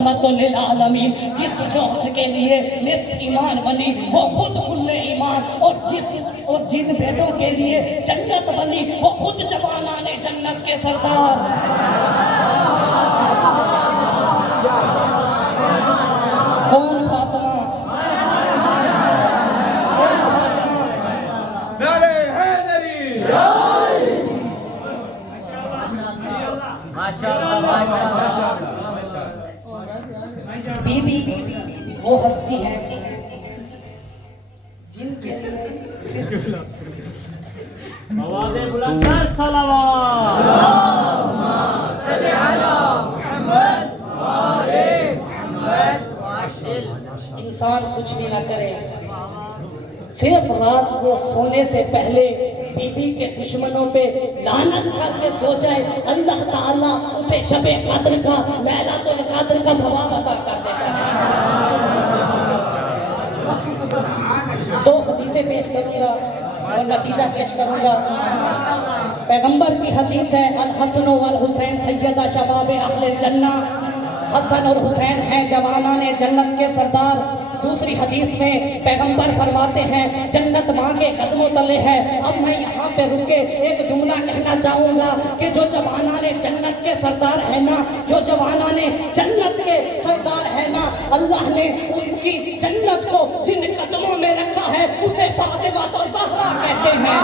للعالمین، جس جوہر کے لیے نصف ایمان بنی وہ خود کل ایمان، اور جن بیٹوں کے لیے جنت بنی وہ خود جوانان جنت کے سردار۔ کون فاطمہ؟ کون فاطمہ؟ نعرہ حیدری! ماشاءاللہ ماشاءاللہ۔ بی بی وہ ہستی ہے جن کے لیے آواز بلند کر صلوات۔ اللہم صلی علی محمد وآل محمد وسلم۔ انسان کچھ بھی نہ کرے، صرف رات کو سونے سے پہلے بی بی کے دشمنوں پہ لعنت کر کے سو جائے، اللہ تعالیٰ اسے شب قدر کا، لیلۃ القدر کا ثواب عطا کر دیتا ہے۔ دو حدیثیں پیش کروں گا اور نتیجہ پیش کروں گا۔ پیغمبر کی حدیث ہے، الحسن والحسین سیدہ شباب اہل الجنہ، حسن اور حسین ہیں جوانان جنت کے سردار۔ دوسری حدیث میں پیغمبر فرماتے ہیں جنت ماں کے قدموں تلے ہے۔ اب میں یہاں پہ رک کے ایک جملہ کہنا چاہوں گا کہ جو جوانان جنت کے سردار ہیں نا، جو جوانان جنت کے سردار ہیں نا، اللہ نے ان کی جنت کو جن قدموں میں رکھا ہے اسے فاطمہ الزہرا کہتے ہیں۔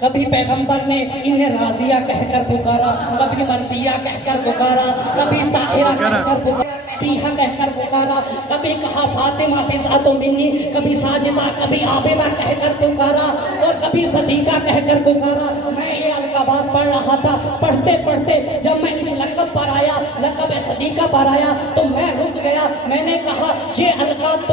کبھی پیغمبر نے انہیں راضیہ کہہ کر پکارا، کبھی مرضیہ کہہ کر پکارا، کبھی طاہرہ کہہ کر پکارا، بیہا کہہ کر پکارا، کبھی کہا فاطمہ بضعۃ منی، کبھی ساجدہ، کبھی عابدہ کہہ کر پکارا، اور کبھی صدیقہ کہہ کر پکارا۔ میں یہ القابات پڑھ رہا تھا، پڑھتے پڑھتے جب میں اس لقب پر آیا، لقب صدیقہ پر آیا تو میں رک گیا۔ میں نے کہا یہ لقب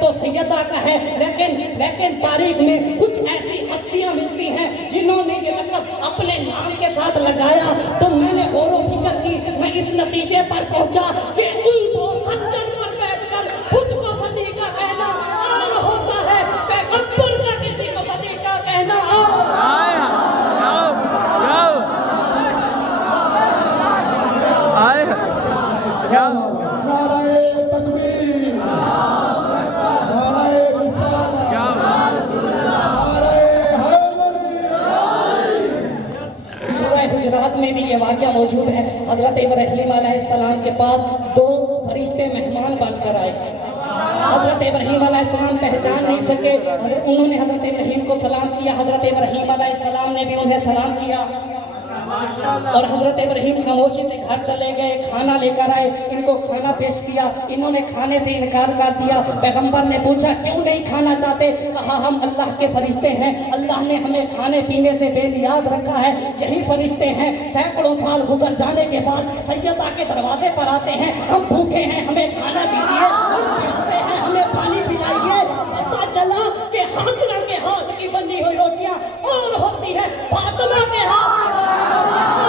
تو سیدہ کا ہے، لیکن تاریخ میں کچھ ایسی ہستیاں ملتی ہیں جنہوں نے یہ لقب اپنے نام کے ساتھ لگایا۔ تو میں نے غور و فکر کی، میں اس نتیجے پر پہنچا کہ اونٹ اور خچر پر بیٹھ کر خود کو صدیقہ کہنا اور ہوتا ہے پیغمبر کا کسی کو صدیقہ کہنا اور۔ حجرات میں بھی یہ واقعہ موجود ہے۔ حضرت ابراہیم علیہ السلام کے پاس دو فرشتے مہمان بن کر آئے۔ حضرت ابراہیم علیہ السلام پہچان نہیں سکے، انہوں نے حضرت ابراہیم کو سلام کیا، حضرت ابراہیم علیہ السلام نے بھی انہیں سلام کیا، اور حضرت ابراہیم خاموشی سے گھر چلے گئے، کھانا لے کر آئے، ان کو کھانا پیش کیا، انہوں نے کھانے سے انکار کر دیا۔ پیغمبر نے پوچھا کیوں نہیں کھانا چاہتے؟ کہا ہم اللہ کے فرشتے ہیں، اللہ نے ہمیں کھانے پینے سے بے نیاز رکھا ہے، یہی فرشتے ہیں سینکڑوں سال گزر جانے کے بعد سیدہ کے دروازے پر آتے ہیں، ہم بھوکے ہیں ہمیں کھانا دیجیے، ہم پیاسے ہیں ہمیں پانی پلائیے۔ پتہ چلا کہ ہاجرہ کے ہاتھ کی بنی ہوئی روٹیاں اور ہوتی ہے فاطمہ کے ہاتھ کی بنی روٹیاں۔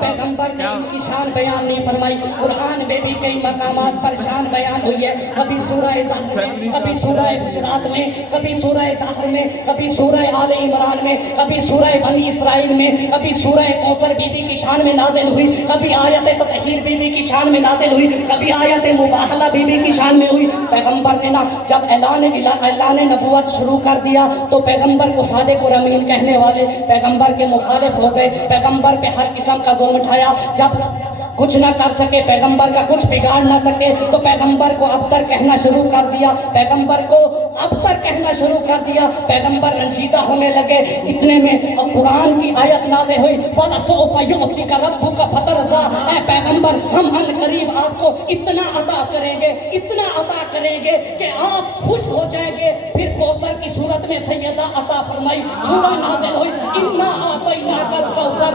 پیغمبر نے ان کی شان بیان نہیں فرمائی، قرآن میں بھی کئی مقامات پر شان بیان ہوئی ہے، کبھی سورہ طہر میں، کبھی سورہ حجرات میں، کبھی سورہ طہر میں، کبھی سورہ آل عمران میں، کبھی سورہ بنی اسرائیل میں، کبھی سورہ کوثر بی بی کی شان میں نازل ہوئی، کبھی آیت تطہیر بی بی کی شان میں نازل ہوئی، کبھی آیت مباہلہ بی بی کی شان میں ہوئی۔ پیغمبر نے جب اعلان نبوت شروع کر دیا تو پیغمبر کو صادق اور امین کہنے والے پیغمبر کے مخالف ہو گئے، پیغمبر پہ ہر قسم کا ظلم اٹھایا۔ جب کچھ نہ کر سکے، پیغمبر کا کچھ بگاڑ نہ سکے تو پیغمبر کو ابتر کہنا شروع کر دیا، پیغمبر کو ابتر کہنا شروع کر دیا، پیغمبر رنجیدہ ہونے لگے۔ اتنے میں اب قرآن کی آیت نازل ہوئی، فَلَسَوْفَ يُعْطِيكَ رَبُّكَ فَتَرْضَىٰ، اے پیغمبر ہم ان قریب آپ کو اتنا عطا کریں گے، اتنا عطا کریں گے کہ آپ خوش ہو جائیں گے۔ پھر کوثر کی صورت میں سیدہ عطا فرمائی، سورہ نازل ہوئی، اِنَّا أَعْطَيْنَاكَ الْكَوْثَرَ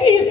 30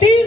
30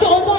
14